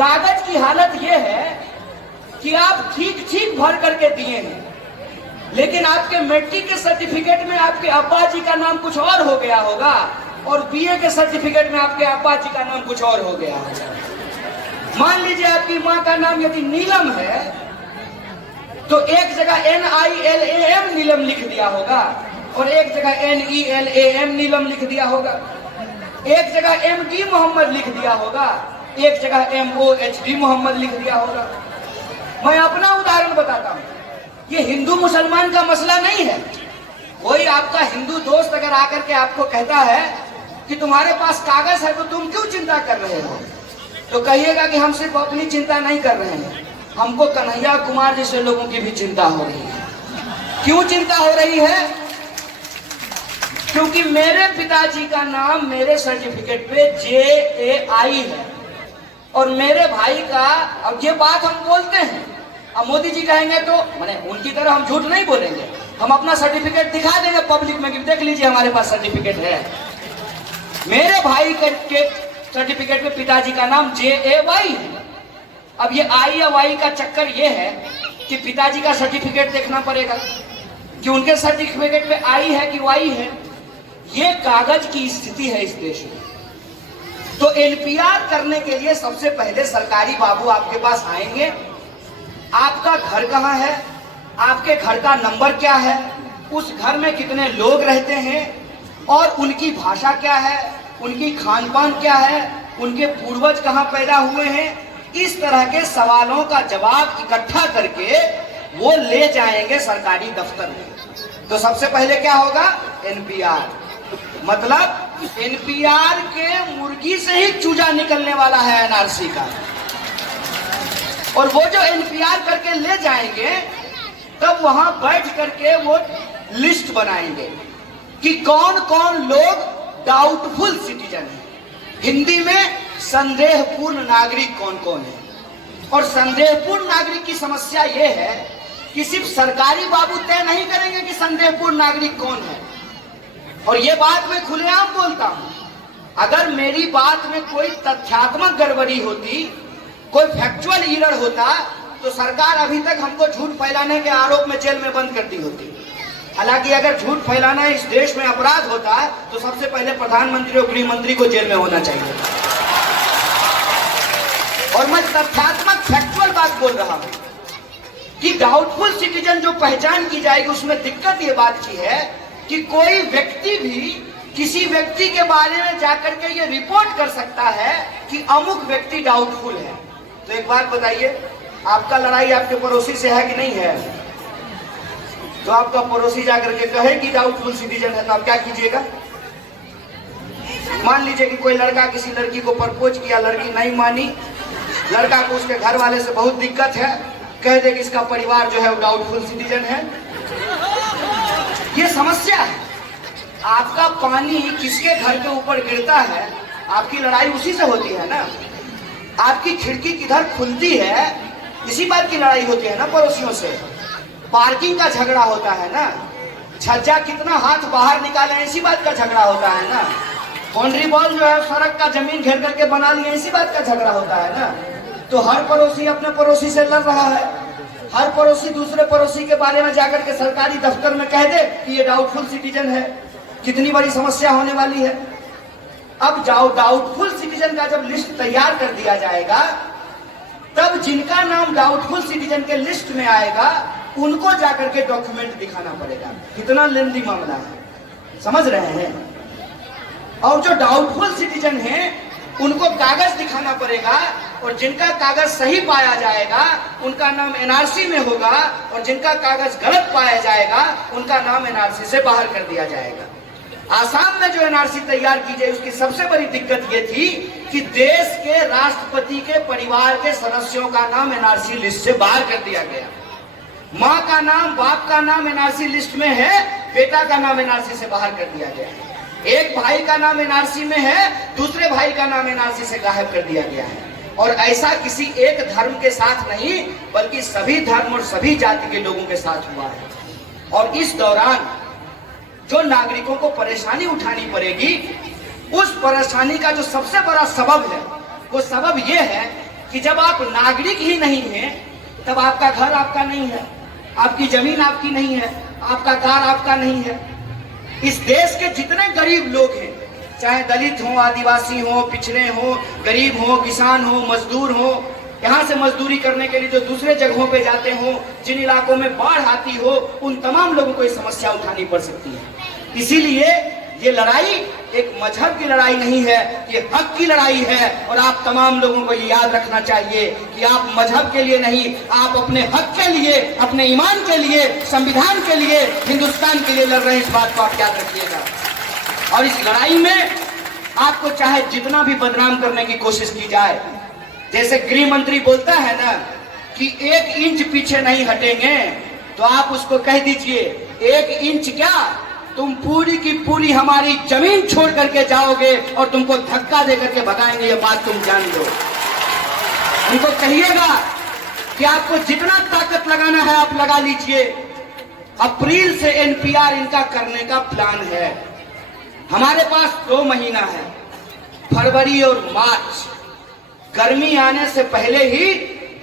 कागज की हालत यह है कि आप ठीक ठीक भर करके दिए हैं, लेकिन आपके मैट्रिक के सर्टिफिकेट में आपके अब्बा जी का नाम कुछ और हो गया होगा और बीए के सर्टिफिकेट में आपके अब्बा जी का नाम कुछ और हो गया होगा। मान लीजिए आपकी माँ का नाम यदि नीलम है तो एक जगह NILAM नीलम लिख दिया होगा और एक जगह NELAM नीलम लिख दिया होगा, एक जगह MD मोहम्मद लिख दिया होगा, एक जगह MOHD मोहम्मद लिख दिया होगा। मैं अपना उदाहरण बताता हूँ, ये हिंदू मुसलमान का मसला नहीं है। कोई आपका हिंदू दोस्त अगर आकर के आपको कहता है कि तुम्हारे पास कागज है तो तुम क्यों चिंता कर रहे हो, तो कहिएगा कि हम सिर्फ अपनी चिंता नहीं कर रहे हैं, हमको कन्हैया कुमार जैसे लोगों की भी चिंता हो रही है। क्यों चिंता हो रही है? क्योंकि मेरे पिताजी का नाम मेरे सर्टिफिकेट पे JAI है और मेरे भाई का, अब ये बात हम बोलते हैं, अब मोदी जी कहेंगे तो माने उनकी तरह हम झूठ नहीं बोलेंगे, हम अपना सर्टिफिकेट दिखा देंगे पब्लिक में कि देख लीजिए हमारे पास सर्टिफिकेट है। मेरे भाई के सर्टिफिकेट में पिताजी का नाम JAY है। अब ये I या Y का चक्कर ये है कि पिताजी का सर्टिफिकेट देखना पड़ेगा कि उनके सर्टिफिकेट में I है कि Y है। ये कागज की स्थिति है इस देश में। तो NPR करने के लिए सबसे पहले सरकारी बाबू आपके पास आएंगे, आपका घर कहाँ है, आपके घर का नंबर क्या है, उस घर में कितने लोग रहते हैं और उनकी भाषा क्या है, उनकी खान पान क्या है, उनके पूर्वज कहाँ पैदा हुए हैं, इस तरह के सवालों का जवाब इकट्ठा करके वो ले जाएंगे सरकारी दफ्तर में। तो सबसे पहले क्या होगा? NPR। मतलब NPR के मुर्गी से ही चूजा निकलने वाला है NRC का। और वो जो NPR करके ले जाएंगे तब वहां बैठ करके वो लिस्ट बनाएंगे कि कौन कौन लोग डाउटफुल सिटीजन है। हिंदी में संदेहपूर्ण नागरिक कौन कौन है। और संदेहपूर्ण नागरिक की समस्या ये है कि सिर्फ सरकारी बाबू तय नहीं करेंगे कि संदेहपूर्ण नागरिक कौन है। और ये बात मैं खुलेआम बोलता हूं, अगर मेरी बात में कोई तथ्यात्मक गड़बड़ी होती, कोई फैक्चुअल एरर होता, तो सरकार अभी तक हमको झूठ फैलाने के आरोप में जेल में बंद करती होती। हालांकि अगर झूठ फैलाना इस देश में अपराध होता तो सबसे पहले प्रधानमंत्री और गृह मंत्री को जेल में होना चाहिए। और मैं तथ्यात्मक फैक्चुअल बात बोल रहा हूं कि डाउटफुल सिटीजन जो पहचान की जाएगी उसमें दिक्कत ये बात की है कि कोई व्यक्ति भी किसी व्यक्ति के बारे में जाकर के ये रिपोर्ट कर सकता है कि अमुक व्यक्ति डाउटफुल है। तो एक बात बताइए, आपका लड़ाई आपके पड़ोसी से है कि नहीं है? तो आपका पड़ोसी जाकर के कहे कि डाउटफुल सिटीजन है तो आप क्या कीजिएगा? मान लीजिए कि कोई लड़का किसी लड़की को प्रपोज किया, लड़की नहीं मानी, लड़का को उसके घर वाले से बहुत दिक्कत है, कह दे कि इसका परिवार जो है वो डाउटफुल सिटीजन है। ये समस्या है। आपका पानी किसके घर के ऊपर गिरता है, आपकी लड़ाई उसी से होती है ना। आपकी खिड़की किधर खुलती है, इसी बात की लड़ाई होती है ना पड़ोसियों से। पार्किंग का झगड़ा होता है ना, छज्जा कितना हाथ बाहर निकाले इसी बात का झगड़ा होता है ना। बाउंड्री वॉल जो है सड़क का जमीन घेर करके बना लिया इसी बात का झगड़ा होता है ना। तो हर पड़ोसी अपने पड़ोसी से लड़ रहा है, हर पड़ोसी दूसरे पड़ोसी के बारे में जाकर के सरकारी दफ्तर में कह दे कि ये डाउटफुल सिटीजन है। कितनी बड़ी समस्या होने वाली है। अब डाउटफुल सिटीजन का जब लिस्ट तैयार कर दिया जाएगा तब जिनका नाम डाउटफुल सिटीजन के लिस्ट में आएगा उनको जाकर के डॉक्यूमेंट दिखाना पड़ेगा। कितना लेंदी मामला है, समझ रहे हैं। और जो डाउटफुल सिटीजन है उनको कागज दिखाना पड़ेगा और जिनका कागज सही पाया जाएगा उनका नाम NRC में होगा और जिनका कागज गलत पाया जाएगा उनका नाम NRC से बाहर कर दिया जाएगा। आसाम में जो NRC तैयार की जाए उसकी सबसे बड़ी दिक्कत ये थी कि देश के राष्ट्रपति के परिवार के सदस्यों का नाम NRC लिस्ट से बाहर कर दिया गया। माँ का नाम, बाप का नाम NRC लिस्ट में है, बेटा का नाम NRC से बाहर कर दिया गया। एक भाई का नाम NRC में है, दूसरे भाई का नाम NRC से गायब कर दिया गया है। और ऐसा किसी एक धर्म के साथ नहीं बल्कि सभी धर्म और सभी जाति के लोगों के साथ हुआ है। और इस दौरान जो नागरिकों को परेशानी उठानी पड़ेगी, उस परेशानी का जो सबसे बड़ा सबब है वो सबब ये है कि जब आप नागरिक ही नहीं हैं, तब आपका घर आपका नहीं है, आपकी जमीन आपकी नहीं है, आपका कार आपका नहीं है। इस देश के जितने गरीब लोग हैं, चाहे दलित हो, आदिवासी हो, पिछड़े हो, गरीब हो, किसान हो, मजदूर हो, यहाँ से मजदूरी करने के लिए जो दूसरे जगहों पे जाते हो, जिन इलाकों में बाढ़ आती हो, उन तमाम लोगों को ये समस्या उठानी पड़ सकती है। इसीलिए ये लड़ाई एक मजहब की लड़ाई नहीं है, ये हक की लड़ाई है। और आप तमाम लोगों को ये याद रखना चाहिए कि आप मजहब के लिए नहीं, आप अपने हक के लिए, अपने ईमान के लिए, संविधान के लिए, हिंदुस्तान के लिए लड़ रहे हैं। इस बात को आप याद रखिएगा। और इस लड़ाई में आपको चाहे जितना भी बदनाम करने की कोशिश की जाए, जैसे गृह मंत्री बोलता है ना कि 1 इंच पीछे नहीं हटेंगे, तो आप उसको कह दीजिए 1 इंच क्या, तुम पूरी की पूरी हमारी जमीन छोड़ करके जाओगे और तुमको धक्का दे करके भगाएंगे, ये बात तुम जान लो। उनको कहिएगा कि आपको जितना ताकत लगाना है आप लगा लीजिए। अप्रैल से एनपीआर इनका करने का प्लान है। हमारे पास 2 महीना है, फरवरी और मार्च। गर्मी आने से पहले ही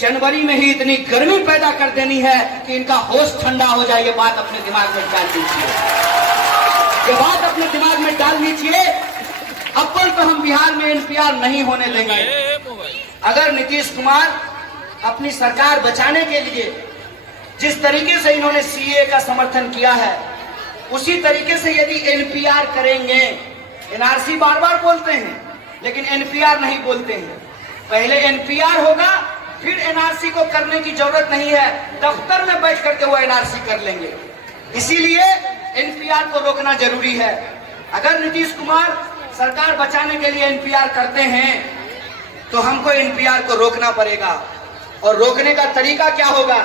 जनवरी में ही इतनी गर्मी पैदा कर देनी है कि इनका होश ठंडा हो जाए। ये बात अपने दिमाग में डाल दीजिए, ये बात अपने दिमाग में डाल लीजिए। अव्वल तो हम बिहार में एनपीआर नहीं होने देंगे। अगर नीतीश कुमार अपनी सरकार बचाने के लिए जिस तरीके से इन्होंने सीए का समर्थन किया है, उसी तरीके से यदि एनपीआर करेंगे, एनआरसी बार बार बोलते हैं लेकिन एनपीआर नहीं बोलते हैं। पहले एनपीआर होगा, फिर एनआरसी को करने की जरूरत नहीं है, दफ्तर में बैठ करके वो एनआरसी कर लेंगे। इसीलिए एनपीआर को रोकना जरूरी है। अगर नीतीश कुमार सरकार बचाने के लिए एनपीआर करते हैं तो हमको एनपीआर को रोकना पड़ेगा। और रोकने का तरीका क्या होगा?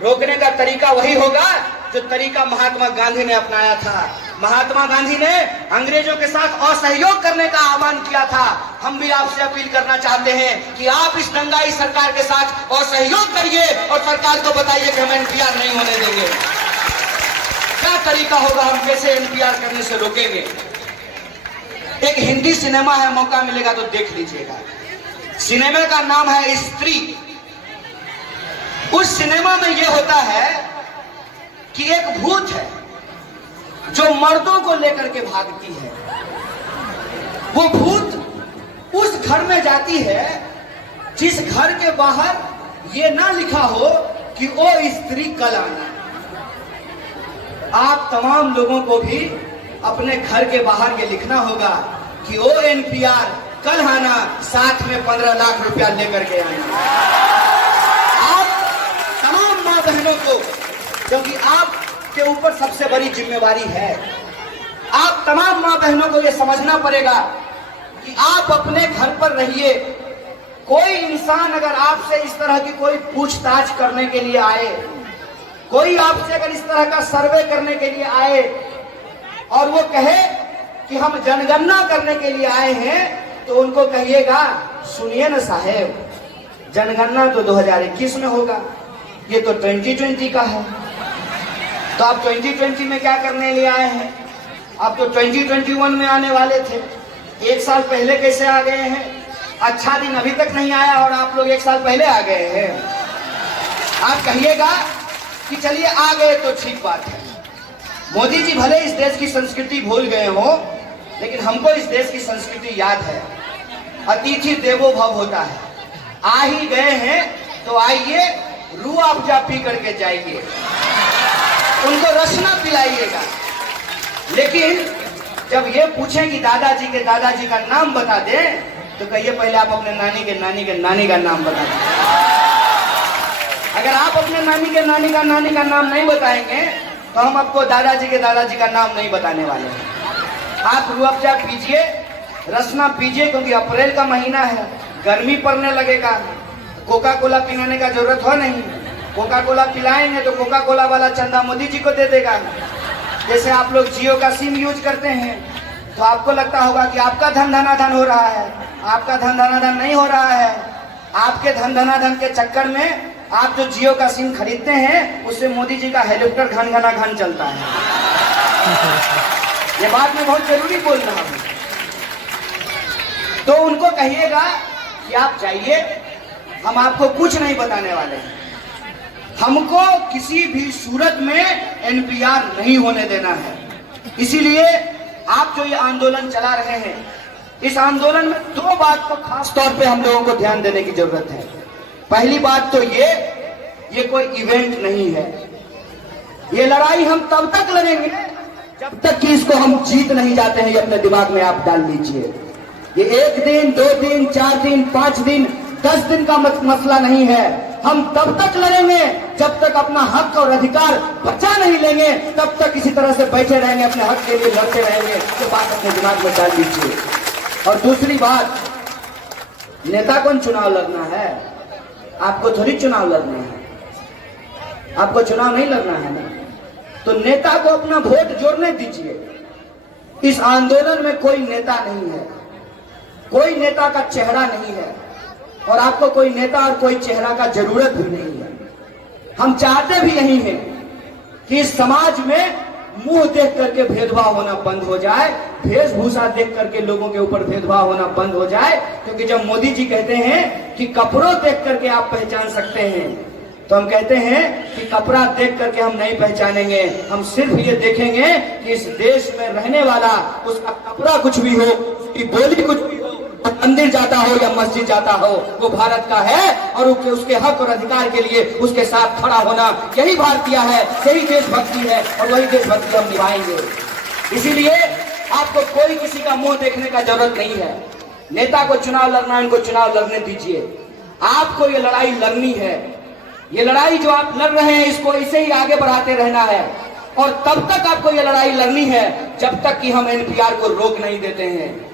रोकने का तरीका वही होगा जो तरीका महात्मा गांधी ने अपनाया था। महात्मा गांधी ने अंग्रेजों के साथ असहयोग करने का आह्वान किया था। हम भी आपसे अपील करना चाहते हैं कि आप इस दंगाई सरकार के साथ असहयोग करिए और सरकार को बताइए कि हम एनपीआर नहीं होने देंगे। क्या तरीका होगा, हम कैसे एनपीआर करने से रोकेंगे? एक हिंदी सिनेमा है, मौका मिलेगा तो देख लीजिएगा। सिनेमा का नाम है स्त्री। उस सिनेमा में यह होता है कि एक भूत है जो मर्दों को लेकर के भागती है। वो भूत उस घर में जाती है जिस घर के बाहर ये ना लिखा हो कि ओ स्त्री कल आना। आप तमाम लोगों को भी अपने घर के बाहर ये लिखना होगा कि ओ एनपीआर कल आना, साथ में 15 लाख रुपया लेकर के आना। आप तमाम मां बहनों को, क्योंकि आपके ऊपर सबसे बड़ी जिम्मेवारी है, आप तमाम मां बहनों को यह समझना पड़ेगा कि आप अपने घर पर रहिए। कोई इंसान अगर आपसे इस तरह की कोई पूछताछ करने के लिए आए, कोई आपसे अगर इस तरह का सर्वे करने के लिए आए और वो कहे कि हम जनगणना करने के लिए आए हैं, तो उनको कहिएगा सुनिए ना साहेब, जनगणना तो 2021 में होगा, ये तो 2020 का है। तो आप 2020 में क्या करने लिए आए हैं? आप तो 2021 में आने वाले थे। 1 साल पहले कैसे आ गए हैं? अच्छा दिन अभी तक नहीं आया और आप लोग 1 साल पहले आ गए हैं। आप कहिएगा कि चलिए आ गए तो ठीक बात है। मोदी जी भले इस देश की संस्कृति भूल गए हो, लेकिन हमको इस देश की संस्कृति याद है। अतिथि देवो भव होता है। आ ही गए हैं तो आइए, रूह अफ़ज़ा पी करके जाइए, उनको रसना पिलाइएगा। लेकिन जब ये पूछें कि दादाजी का नाम बता दें, तो कहिए पहले आप अपने नानी के नानी का नाम बता दें। अगर आप अपने नानी का नाम नहीं बताएंगे तो हम आपको दादाजी का नाम नहीं बताने वाले हैं। आप रूह अफ़ज़ा पीजिए, रसना पीजिए, क्योंकि अप्रैल का महीना है, गर्मी पड़ने लगेगा। कोका कोला पिलाने का जरूरत हो नहीं। कोका कोला पिलाएंगे तो कोका कोला वाला चंदा मोदी जी को दे देगा। जैसे आप लोग जियो का सिम यूज करते हैं तो आपको लगता होगा कि आपका धन धनाधन हो रहा है। आपका धन धनाधन नहीं हो रहा है। आपके धन धनाधन के चक्कर में आप जो जियो का सिम खरीदते हैं, उससे मोदी जी का हेलीकॉप्टर घन घना घन चलता है। ये बात मैं बहुत जरूरी बोल रहा हूं। तो उनको कहिएगा कि आप जाइए, हम आपको कुछ नहीं बताने वाले हैं। हमको किसी भी सूरत में एनपीआर नहीं होने देना है। इसीलिए आप जो ये आंदोलन चला रहे हैं, इस आंदोलन में दो बात को खास तौर पे हम लोगों को ध्यान देने की जरूरत है। पहली बात तो ये कोई इवेंट नहीं है। ये लड़ाई हम तब तक लड़ेंगे जब तक कि इसको हम जीत नहीं जाते हैं। ये अपने दिमाग में आप डाल लीजिए। ये 1 दिन, 2 दिन, 4 दिन, 5 दिन, 10 दिन का मसला नहीं है। हम तब तक लड़ेंगे जब तक अपना हक और अधिकार बचा नहीं लेंगे, तब तक इसी तरह से बैठे रहेंगे, अपने हक के लिए लड़ते रहेंगे। ये बात अपने दिमाग में डाल लीजिए। और दूसरी बात, नेता कौन चुनाव लड़ना है? आपको थोड़ी चुनाव लड़ना है, आपको चुनाव नहीं लड़ना है ना। तो नेता को अपना वोट जोड़ने दीजिए। इस आंदोलन में कोई नेता नहीं है, कोई नेता का चेहरा नहीं है, और आपको कोई नेता और कोई चेहरा का जरूरत भी नहीं है। हम चाहते भी यही हैं कि इस समाज में मुंह देख करके भेदभाव होना बंद हो जाए, वेशभूषा देख करके लोगों के ऊपर भेदभाव होना बंद हो जाए। क्योंकि जब मोदी जी कहते हैं कि कपड़ों देख करके आप पहचान सकते हैं, तो हम कहते हैं कि कपड़ा देख करके हम नहीं पहचानेंगे। हम सिर्फ ये देखेंगे कि इस देश में रहने वाला, उसका कपड़ा कुछ भी हो, उसकी बोली कुछ भी हो, मंदिर जाता हो या मस्जिद जाता हो, वो भारत का है। और उसके हक और अधिकार के लिए उसके साथ खड़ा होना, यही भारतीय है, यही देशभक्ति है, और वही देशभक्ति हम निभाएंगे। इसीलिए आपको कोई किसी का मुंह देखने का जरूरत नहीं है। नेता को चुनाव लड़ना, इनको चुनाव लड़ने दीजिए। आपको ये लड़ाई लड़नी है। ये लड़ाई जो आप लड़ रहे हैं, इसको इसे ही आगे बढ़ाते रहना है। और तब तक आपको ये लड़ाई लड़नी है जब तक कि हम एनपीआर को रोक नहीं देते हैं।